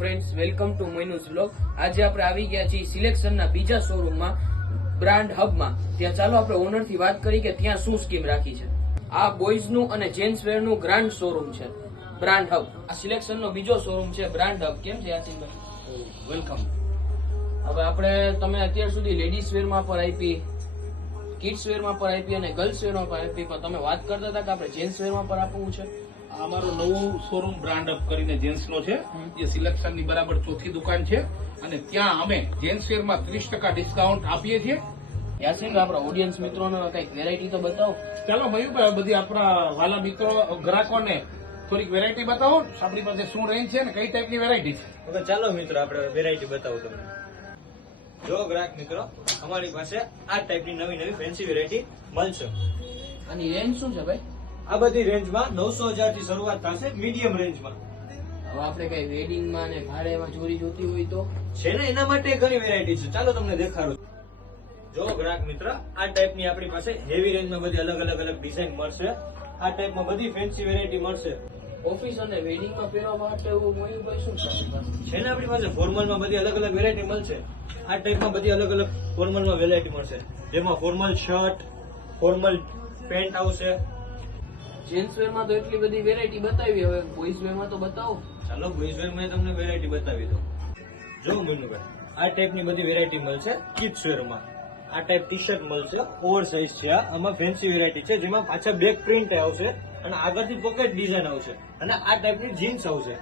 Welcome to મૈનુઝ blog આજે આપણે આવી ગયા છીએ સિલેક્શનના બીજા શોરૂમમાં બ્રાન્ડ હબમાં ત્યાં ચાલો આપણે ઓનરથી વાત કરી કે ત્યાં શું સ્કીમ રાખી છે. આ બોયઝનું અને જેન્ટ્સ વેરનું ગ્રાન્ડ શોરૂમ છે. બ્રાન્ડ હબ આ સિલેક્શનનો બીજો શોરૂમ છે બ્રાન્ડ હબ કેમ છે યાસીનભાઈ વેલકમ હવે આપણે, તમે અત્યાર સુધી લેડીઝ વેરમાં પર આપી કિડ્સ વેરમાં પર આપી અને ગર્લ્સ વેરમાં પર આપી પણ તમે વાત કરતા હતા કે આપણે જેન્ટ્સ વેરમાં પર આપવું છે? અમારું નવું શોરૂમ બ્રાન્ડ અપ કરીને જેન્ટ્સ નો છે. જે સિલેક્શનની બરાબર ચોથી દુકાન છે. અને ત્યાં અમે જેન્ટ્સ વેરમાં ત્રીસ ટકા ડિસ્કાઉન્ટ આપીએ છીએ. યાસીન આપણા ઓડિયન્સ મિત્રોને કંઈક વેરાયટી તો બતાવો. ચાલો મયુભાઈ બધી આપણા વાલા મિત્રો ગ્રાહકોને થોડીક વેરાયટી બતાવો. આપણી પાસે શું રેન્જ છે અને કઈ ટાઈપની વેરાયટી છે? હવે ચાલો મિત્રો આપણે વેરાયટી બતાવો તમને. જો ગ્રાહક મિત્રો અમારી પાસે આ ટાઈપની નવી નવી ફેન્સી વેરાયટી મળશે. અને રેન્જ શું છે ભાઈ? આ બધી રેન્જમાં નવસો હજારથી શરૂઆત થશે મીડિયમ રેન્જમાં. હવે આપણે કઈ વેડિંગમાં ને ભાડેમાં ચોરી જોતી હોય તો? છે ને એના માટે ઘણી વેરાયટી છે. ચાલો તમને દેખાડું. જો ગ્રાહક મિત્ર આ ટાઈપની આપણી પાસે હેવી રેન્જમાં બધી અલગ અલગ અલગ ડિઝાઇન મળશે. આ ટાઈપમાં બધી ફેન્સી વેરાયટી મળશે. ઓફિસ અને વેડિંગમાં પહેરવા માટે એવું મયુરભાઈ શું છે? છે ને આપણી પાસે ફોર્મલમાં બધી અલગ અલગ વેરાયટી મળશે. આ ટાઈપમાં બધી અલગ અલગ ફોર્મલમાં વેરાયટી મળશે. જેમાં ફોર્મલ શર્ટ ફોર્મલ પેન્ટ આવશે. જેન્ટ્સ વેરમાં તો એટલી બધી વેરાયટી બતાવી, હવે બોયઝ વેરમાં તો બતાવો. ચાલો બોઈઝ વેર મેં તમને વેરાયટી બતાવી દઉં. જો મનુભાઈ આ ટાઈપની બધી વેરાયટી મળશે કિડ્સ વેરમાં આ ટાઈપ ટી શર્ટ મળશે, ઓવર સાઇઝ છે આમાં ફેન્સી વેરાયટી છે, જેમાં પાછા બેક પ્રિન્ટ આવશે અને આગળથી પોકેટ ડિઝાઇન આવશે. અને આ ટાઈપની જીન્સ આવશે.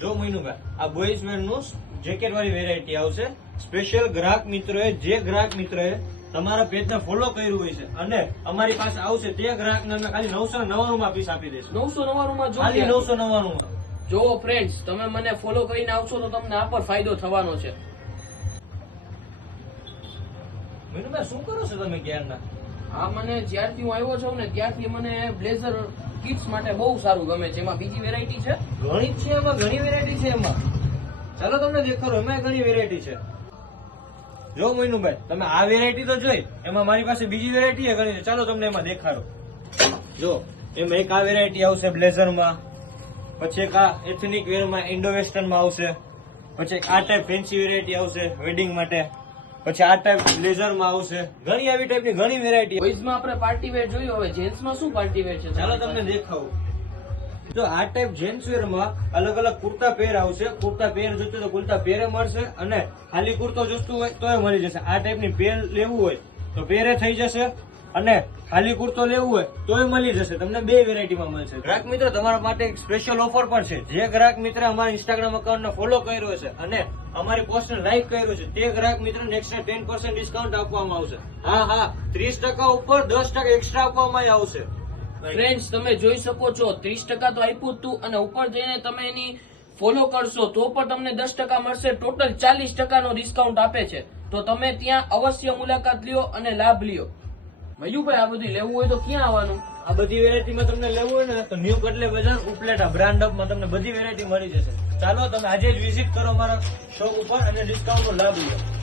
જો મહિનુભાઈ આ બોયઝ વેરનું જેકેટ વાળી વેરાયટી આવશે. સ્પેશિયલ ગ્રાહક મિત્રોએ, જે ગ્રાહક મિત્રોએ તમારા પેજને ફોલો કર્યું હોય છે અને અમારી પાસે આવશે તે ગ્રાહકને ખાલી નવસો નવ્વાણું માં પીસ આપી દેશે નવસો નવ્વાણું માં ખાલી નવસો નવ્વાણું જો ફ્રેન્ડ્સ તમે મને ફોલો કરીને આવશો તો તમને આ પર ફાયદો થવાનો છે. મીનુભાઈ શું કરો છો તમે ક્યારના? આ મને જ્યારથી હું આવ્યો છું ને ત્યારથી મને બ્લેઝર કિડ્સ માટે બહુ સારું ગમે છે. એમાં બીજી વેરાયટી છે? ઘણી છે એમાં ઘણી વેરાયટી છે એમાં. ચાલો તમને દેખાડો એમાં ઘણી વેરાયટી છે. જો મોઈનુભાઈ તમે આ વેરાયટી તો જોઈ એમાં મારી પાસે બીજી વેરાયટી ઘણી છે. ચાલો તમને એમાં દેખાડો. જો એમાં એક આ વેરાયટી આવશે બ્લેઝરમાં પછી એક આ એથનિક વેરમાં ઇન્ડો વેસ્ટર્નમાં આવશે પછી એક આ ટાઈપ ફેન્સી વેરાયટી આવશે વેડિંગ માટે પછી આ ટાઈપ બ્લેઝરમાં આવશે. ઘણી આવી ટાઈપની ઘણી વેરાયટી બોયઝમાં આપણે પાર્ટી વેર જોયું હવે જેન્ટ્સમાં શું પાર્ટી વેર છે ચાલો તમને દેખાવું. જો આ ટાઈપ જેન્ટ્સ વેરમાં અલગ અલગ કુર્તા પેર આવશે, કુર્તા પેર જોતો તો કુર્તા પેરે મળશે અને ખાલી કુર્તો જોતું હોય તોય મળી જશે. આ ટાઈપની પેર લેવું હોય તો પેરે થઈ જશે અને ખાલી કુર્તો લેવું હોય તોય મળી જશે. તમને બે વેરાયટીમાં મળશે. ગ્રાહક મિત્ર, તમારા માટે એક સ્પેશિયલ ઓફર પણ છે. જે ગ્રાહક મિત્ર અમારા ઇન્સ્ટાગ્રામ અકાઉન્ટને ફોલો કર્યો છે અને અમારી પોસ્ટને લાઈક કર્યો છે, તે ગ્રાહક મિત્રને એક્સ્ટ્રા ટેન ડિસ્કાઉન્ટ આપવામાં આવશે. હા હા, ત્રીસ ટકા ઉપર દસ ટકા એક્સ્ટ્રા આપવામાં આવશે. ફ્રેન્ડ્સ તમે જોઈ શકો છો ત્રીસ ટકા તો આપ્યું જ તું અને ઉપર જઈને તમે એની ફોલો કરશો તો પણ તમને દસ ટકા મળશે. ટોટલ ચાલીસ ટકાનો ડિસ્કાઉન્ટ આપે છે. તો તમે ત્યાં અવશ્ય મુલાકાત લ્યો અને લાભ લ્યો. મયુભાઈ આ બધું લેવું હોય તો ક્યાં આવવાનું? આ બધી વેરાયટીમાં તમને લેવું હોય ને તો ન્યુ કટલે બજાર ઉપલેટા બ્રાન્ડ અપમાં તમને બધી વેરાયટી મળી જશે. ચાલો તમે આજે જ વિઝિટ કરો મારા શોપ ઉપર અને ડિસ્કાઉન્ટ નો લાભ લો